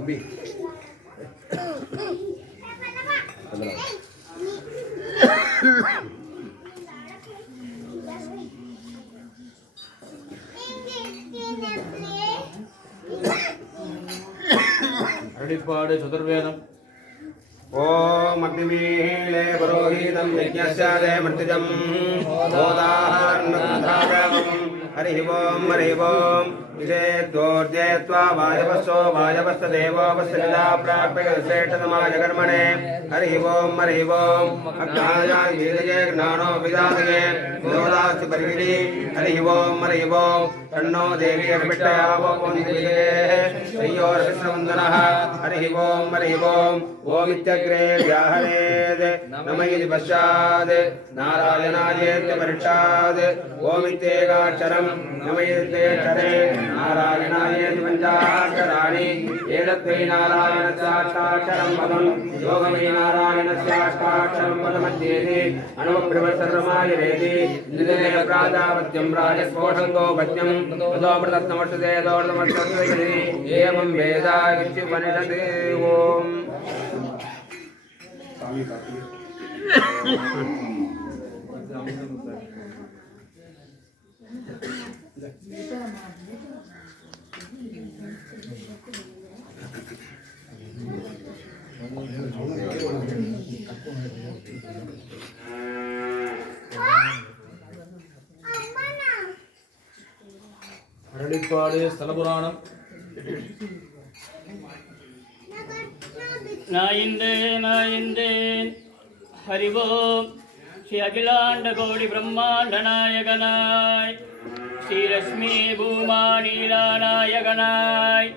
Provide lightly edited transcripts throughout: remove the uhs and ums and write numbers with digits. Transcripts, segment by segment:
அம்பி அடிப்பாடு சதுர்வேதம் ஓம் அக்னிமீலே புரோஹிதம் யஜ்ஞஸ்யாதே மர்த்திஜம் ஓதாஹார்ணம் ஹரி ஓம் ஹரி ஓம் இதே தோர்ஜே த்வா வாயவஸ்ஸோ வாயவஸ்ஸ தேவோபஸ்ஸிதா பிராப்ய சேட்டதமாய கர்மணே ஹரி ஓம் அக்ஞாயாய வீதயே ஞானோ விதாதயே யோதாசி பரிவிதி ஹரி ஓம் தன்னோ தேவி அர்பிட்டயாவோ விதே ஸ்ரீயோர் விஷ்ணுவந்தனः ஹரி ஓம் ஓமித்யக்ரே வியாஹரேத் நமயிதி பஷ்சாத் நாராயணாயேத்ய பரிஷாத் ஓமித்யேகாட்சரம் நமயித்தேஷரே நாராயணாயேதி பஞ்சாட்சராணி ஏதத்வை நாராயணஸ்யாஷ்டாட்சரம் பதம் யோகமை நாராயணஸ்யாஷ்டாட்சரம் பதமத்யேதி அணுபிரவசர்வமாயவேதி நிதே பிராஜாபத்யம் ராஜஸ்போஷங்கோ பத்யம் ததோபிரதத்னமட்டுதே தோர்தமட்டுதே ஏவம் வேதா இத்யுபனிஷத் ஓம் அரளிப்பாடு ஸ்தலபுராணம் நாயிந்தேன் ஹரிவோம் ஸ்ரீ அகிலாண்ட கோடி பிரம்மாண்ட நாயகனாய் ஸ்ரீலட்சுமி பூமா நீலாநாயகனாய்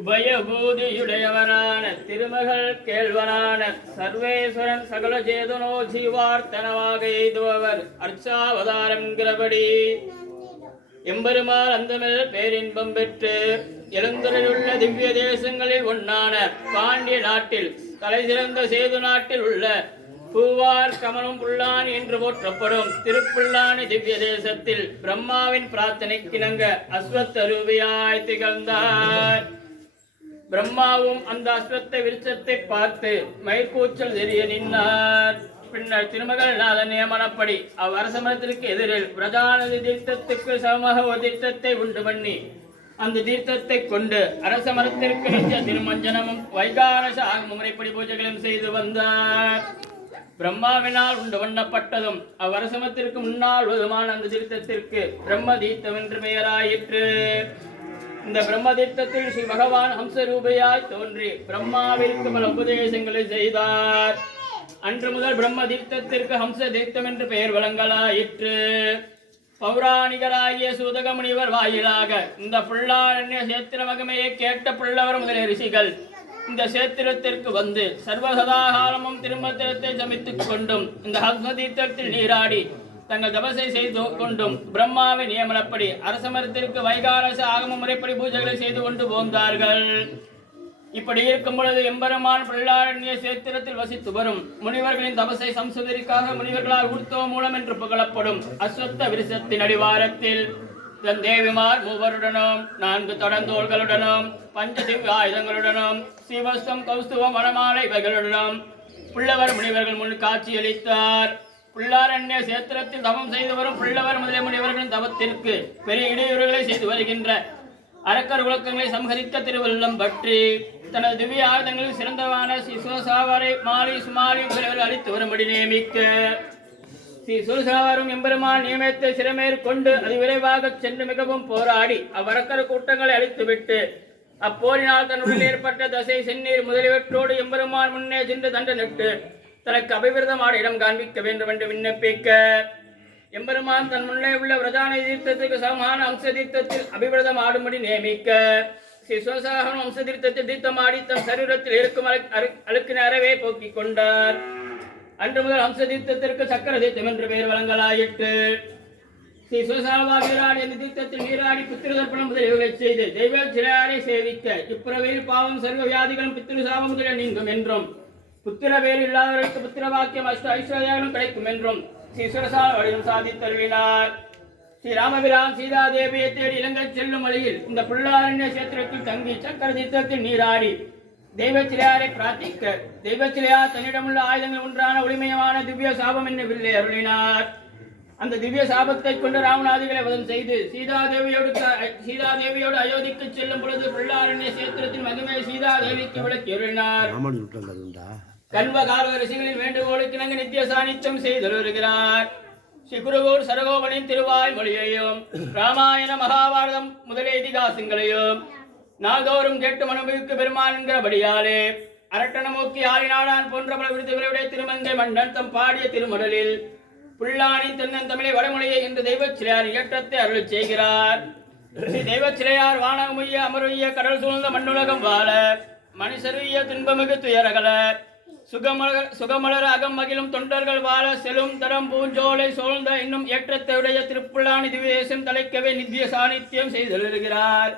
உபயபூதியுடையவனான திருமகள் கேள்வனான சர்வேஸ்வரன் சகல சேதனோ ஜீவார்த்தனவாக எய்துபவர் அர்ச்சாவதாரங்கிறபடி எம்பெருமாள் அந்தமில் பேரின்பம் பெற்று எழுந்துரையுள்ள திவ்ய தேசங்களில் ஒன்றான பாண்டிய நாட்டில் தலை சிறந்த சேது நாட்டில் உள்ள பூவார் கமலம் புல்லான் என்று போற்றப்படும் திருப்புல்லானி திவ்ய தேசத்தில் பிரம்மாவின் பிரார்த்தனைக்கிணங்க அஸ்வத்த ரூபியாய் திகழ்ந்தார். பிரம்மாவும் அந்த அஸ்வத்த விருட்சத்தை பார்த்து மயிர்கூச்சல் தெரிய நின்றார். பின்னர் திருமகள் நாதன் நியமனப்படி அவ்வரசமரத்திற்கு எதிரில் பிரதானதி தீர்த்தத்துக்கு சமமாக ஒரு தீர்த்தத்தை உண்டு பண்ணி அந்த தீர்த்தத்தை கொண்டு அரச மரத்திற்கு நித்திய திருமஞ்சனமும் வைகாரச ஆகும் முறைப்படி பூஜைகளும் செய்து வந்தார். பிரம்மாவினால் உண்டு பண்ணப்பட்டதும் அவ்வரசமத்திற்கு முன்னால் உதமான அந்த தீர்த்தத்திற்கு பிரம்ம தீர்த்தம் என்று பெயராயிற்று. இந்த பிரம்ம தீர்த்தத்தில் ஸ்ரீ பகவான் ஹம்சரூபையாய் தோன்றி பிரம்மாவிற்கு பல உபதேசங்களை செய்தார். அன்று முதல் பிரம்ம தீர்த்தத்திற்கு ஹம்ச தீர்த்தம் என்று பெயர் வழங்கலாயிற்று. பௌராணிகராகிய சூதக முனிவர் வாயிலாக இந்த புல்லாரண்ய சேத்திர மகிமையை கேட்ட புள்ளவர் முதலிய ரிஷிகள் இந்த சேத்திரத்திற்கு வந்து சர்வசதாகாலமும் திருமத்திரத்தை சமித்துக் கொண்டும் இந்த ஹம்ச தீர்த்தத்தில் நீராடி தங்கள் தபசை செய்து கொண்டும் பிரம்மாவின் நியமனப்படி அரசமரத்திற்கு வைகாரச ஆகம முறைப்படி பூஜைகளை செய்து கொண்டு போந்தார்கள். இப்படி இருக்கும் பொழுது எம்பெருமான் பிள்ளாரண்ய சேத்திரத்தில் வசித்து வரும் முனிவர்களின் தபசை சம்சுதரிக்காக முனிவர்களால் ஊர்த்தவ மூலம் என்று புகழப்படும் அஸ்வத்த விருஷத்தின் அடிவாரத்தில் தன் தேவிமார் மூவருடனும் 4 தொடர்ந்தோள்களுடனும் 5 திவ்ய ஆயுதங்களுடனும் சீவஸ்தம் கௌஸ்துவம் வனமாலை இவைகளுடனும் புள்ளவர் முனிவர்கள் முன் காட்சியளித்தார். புள்ளாரண்ய சேத்திரத்தில் தவம் செய்து வரும் புள்ளவர் முதலிய முனிவர்களின் தவத்திற்கு பெரிய இடையூறுகளை செய்து வருகின்ற அரக்கர் உலக்கங்களை சம்ஹரிக்க திருவள்ளம் பற்றி தனது திவ்ய ஆயுதங்களில் சிறந்தவான ஸ்ரீ சுரசாவரை மாலி சுமாலி முதலியவர்கள் அளித்து வரும்படி நியமிக்க ஸ்ரீ சுரசாவரும் எம்பெருமான் நியமத்தை சிறமேற்கொண்டு அதிவிரைவாக சென்று மிகவும் போராடி அவ்வரக்கர் கூட்டங்களை அழித்துவிட்டு அப்போரினால் தன்னுடன் ஏற்பட்ட தசை செந்நீர் முதலியவற்றோடு எம்பெருமான் முன்னே சென்று தண்டனிட்டு தனக்கு அபிவிரதமான இடம் காண்பிக்க வேண்டும் என்று விண்ணப்பிக்க எம்பெருமான் தன் முன்னே உள்ள பிரதான தீர்த்தத்துக்கு சமமான அம்ச தீர்த்தத்தில் அபிவிரதம் ஆடும்படி நியமிக்க ஸ்ரீ சுவசாகன் அம்ச தீர்த்தத்தில் தீர்த்தமாடி தம் சரீரத்தில் இருக்கும் அழுக்கின அறவே போக்கிக் கொண்டார். அன்று முதல் அம்ச தீர்த்தத்திற்கு சக்கர தீர்த்தம் என்று பெயர் வழங்கலாயிற்று. ஸ்ரீ சுவசாவாகிறாடி அந்த தீர்த்தத்தில் நீராடி பித்திருதர்ப்பணம் முதலியவர்களை செய்து தெய்வ சிறாரை சேவிக்க இப்புறவையில் பாவம் சர்வ வியாதிகளும் பித்திருசாபம் முதலில் நீங்கும் என்றும் புத்திரவேல் இல்லாதவர்களுக்கு புத்திர வாக்கியம் அஷ்ட ஐஸ்வர்யாலும் கிடைக்கும் என்றும் ஸ்ரீ சுரசால வழியும் சாதித்தருளினார். ஸ்ரீ ராமபிரான் சீதாதேவியை தேடி இலங்கை செல்லும் வழியில் இந்த புல்லாரண்ய கஷேத்திரத்தில் தங்கி சக்கர தீர்த்தத்தில் நீராடி தெய்வச்சிலையாரை பிரார்த்திக்க தெய்வச்சிலையார் தன்னிடமுள்ள ஆயுதங்கள் ஒன்றான ஒளிமயமான திவ்ய சாபம் என்ன வில்லை அருளினார். அந்த திவ்ய சாபத்தை கொண்டு ராவணாதிகளை வதம் செய்து சீதாதேவியோடு அயோத்திக்கு செல்லும் பொழுது புல்லாரண்ய கஷேத்திரத்தின் மகிமை சீதாதேவிக்கு விளக்கி அருளினார். கல்வகால ரிஷிகளின் வேண்டுகோளுக்கு நாங்கள் நித்திய சாநித்தியம் செய்து வருகிறார். ஸ்ரீ குருகூர் சரகோபனின் திருவாய் மொழியையும் ராமாயண மகாபாரதம் முதலிய இதிகாசங்களையும் நாள்தோறும் கேட்டு மனுபவிக்கு பெருமான் என்கிறபடியாலே அரட்டணமூக்கி ஆளினாடான் போன்ற பல விருதுகளுடைய திருமங்கை மன்னன் தம் பாடிய திருமடலில் புல்லாணி தென்னந்தமிழை வடமொழியை என்று தெய்வச்சிலையார் இயற்றத்தை அருள் செய்கிறார். ஸ்ரீ தெய்வச்சிலையார் வானகமுய்ய அமருய்ய கடல் சூழ்ந்த மண்ணுலகம் வாழ மனுஷருய்ய துன்பமிகு துயரகல சுகமலர் அகம் மகிழும் தொண்டர்கள் வாழ செலும் தரம் பூஞ்சோலை சோழ்ந்த இன்னும் ஏற்றத்தையுடைய திருப்புல்லாணி திவ்யேசம் தலைக்கவே நித்திய சாநித்தியம் செய்திருக்கிறார்.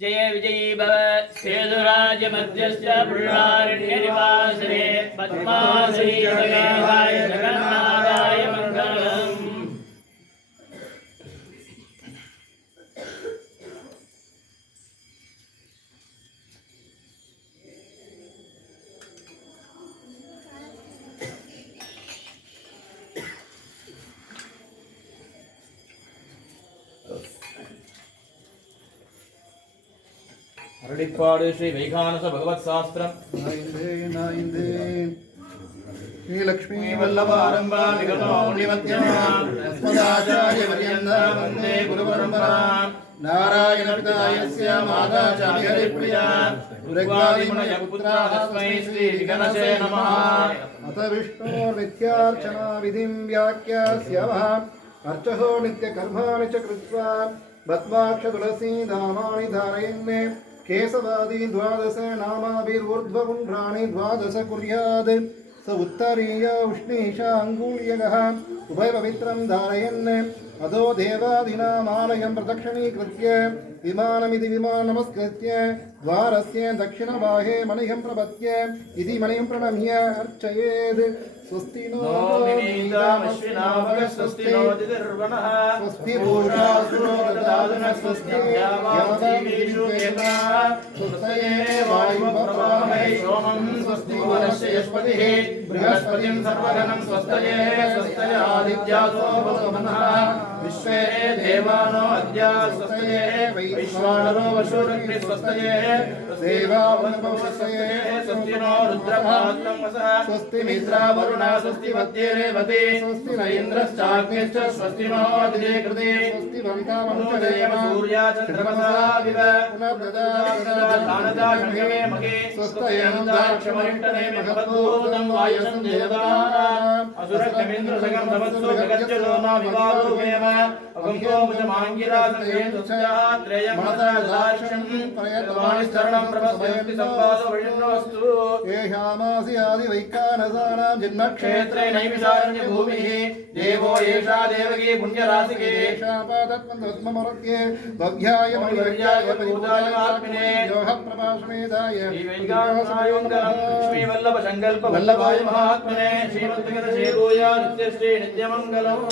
जय विजयी भव सेतुराज मध्यस्थ पुल्लारण्य निवासने पद्मासनी जगन्नाथाय जगन्नाथाय मंगलम्. அருளிப்பாடு ஸ்ரீ வைகானச பகவத் சாஸ்திரம். श्री लक्ष्मी वल्लभ आरंभ विगतो मुनिमध्यमा अस्मदाचार्य पर्यन्ता वन्दे गुरु परंपरा. नारायण पितायस्य माता च हरिप्रिया दुर्गादि मुनय पुत्रा तस्मै श्री विघ्नसे नमः. अथ विष्णो नित्यार्चना विधिं व्याख्यास्य अर्चहो नित्य कर्माणि च कृत्वा भस्माक्ष तुलसी धामानि धारयन् केशवादी द्वादश नामाभिर्ऊर्ध्वपुण्ड्राणि द्वादश कुर्यात्. स उत्तरीय उष्णीशा अङ्गुल्यगः उभयपवित्रं धारयन् अधो देवादीनामालयं प्रदक्षिणीकृत्य विमानमिति विमानमस्कृत्य द्वारस्य दक्षिणबाहे मणिं प्रपद्य इति मणिं प्रणम्य अर्चयेत्. स्वस्ति नो स्वस्ति नो दिर्वणः स्वस्ति पूषासुरो ददातु स्वस्ति यावादिषु देवा स्वस्तये वायुप्रवाहै सोमं स्वस्ति वनस्य यस्पतिः बृहस्पतिं सर्वगणं स्वस्तये स्वस्तय आदित्यासो वसुमनः विश्वे देवानो अद्य स्वस्तये वैश्वानरो वशुरग्नि स्वस्तये देवावनवस्तये स्वस्ति नो रुद्रभातं वसः स्वस्ति मित्रा वरुणा स्वस्ति मध्ये रेवते स्वस्ति न इन्द्रश्चाग्निश्च स्वस्ति नो दिने कृते स्वस्ति वन्तामनुचरेम सूर्या चन्द्रमसा विव पुनर्ददानदा शङ्खमे मगे स्वस्तयं दाक्षमरिष्टने महद्भूतं वायुसं देवतानाम् असुरकमिन्द्रसगं तमत्सु गगज्जलो न विवादो वेम अगम्भो मुजमाङ्गिरासयेन्द्रस्यात्रेयं मनसा दार्शं प्रयतमानि शरणं प्रपश्यन्ति सम्पादो वैष्णवस्तु येषामासि आदि वैकानसानां जन्मक्षेत्रे नैमिषारण्य भूमिः देवो एषा देवकी पुण्यराशिके एषा पादत्ममरत्ये भव्याय मणिवर्याय परिभूताय आत्मने योः प्रभासमेधाय श्रीवैकानसायोङ्गरं लक्ष्मीवल्लभ संकल्प वल्लभाय महात्मने श्रीमद्भगत सेवोय नित्यश्री नित्यमङ्गलम्.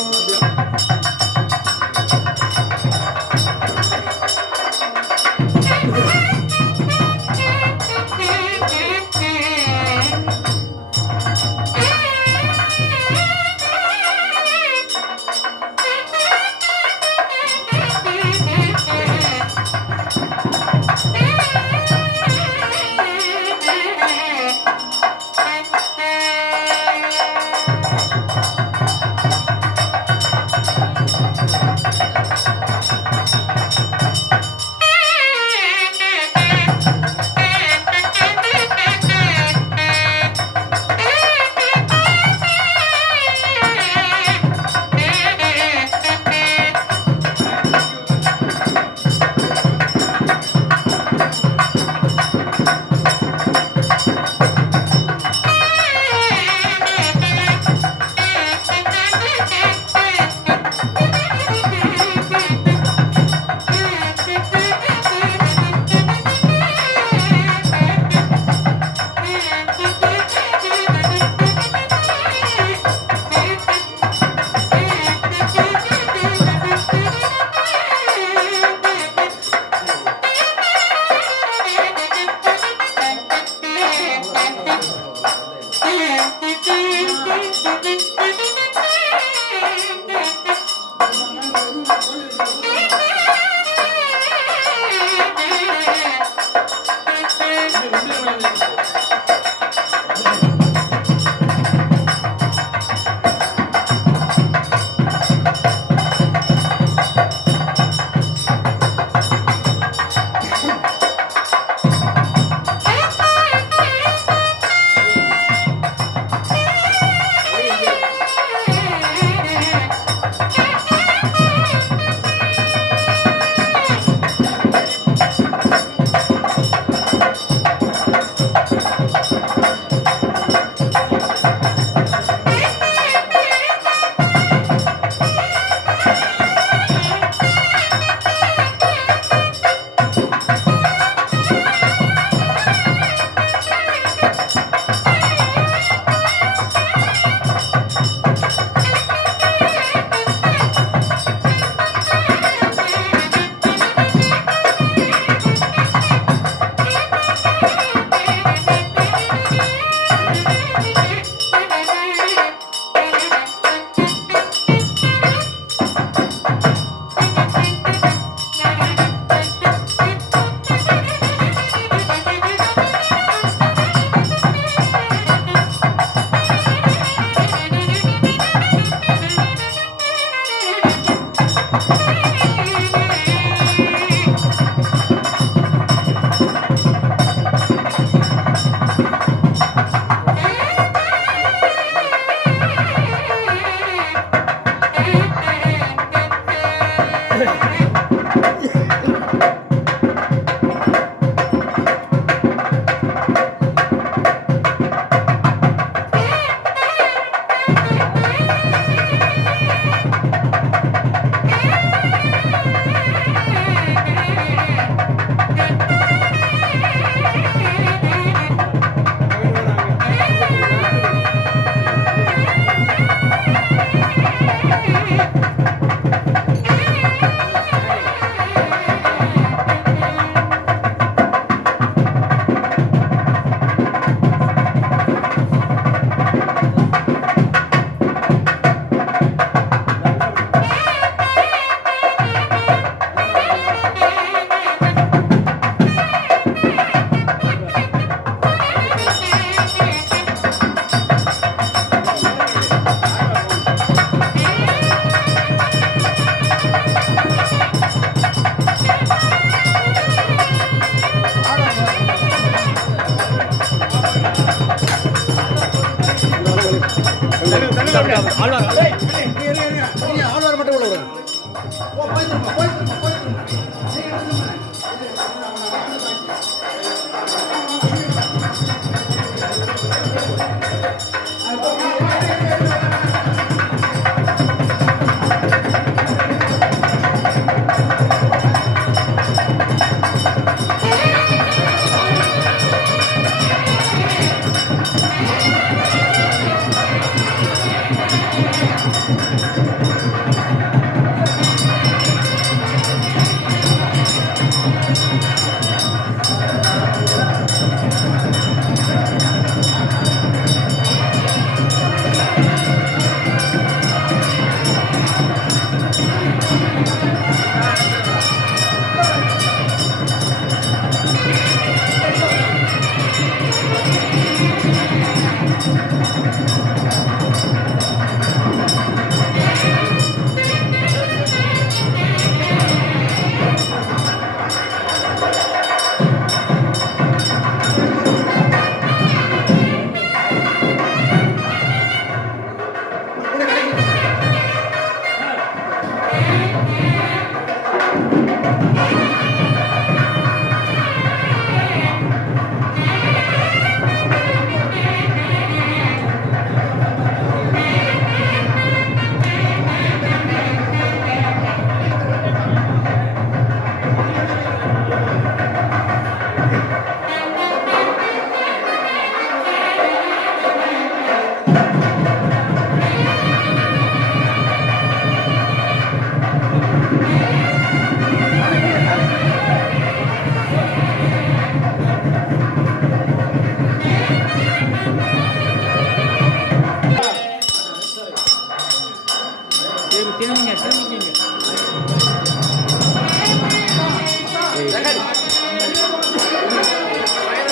ஆழ்வார் மட்டும் உள்ள விடுங்க.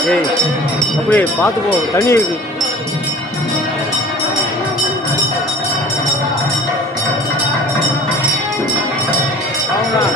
ஏய் அப்படியே பார்த்து போ, தண்ணி இருக்கு. ஆமாம்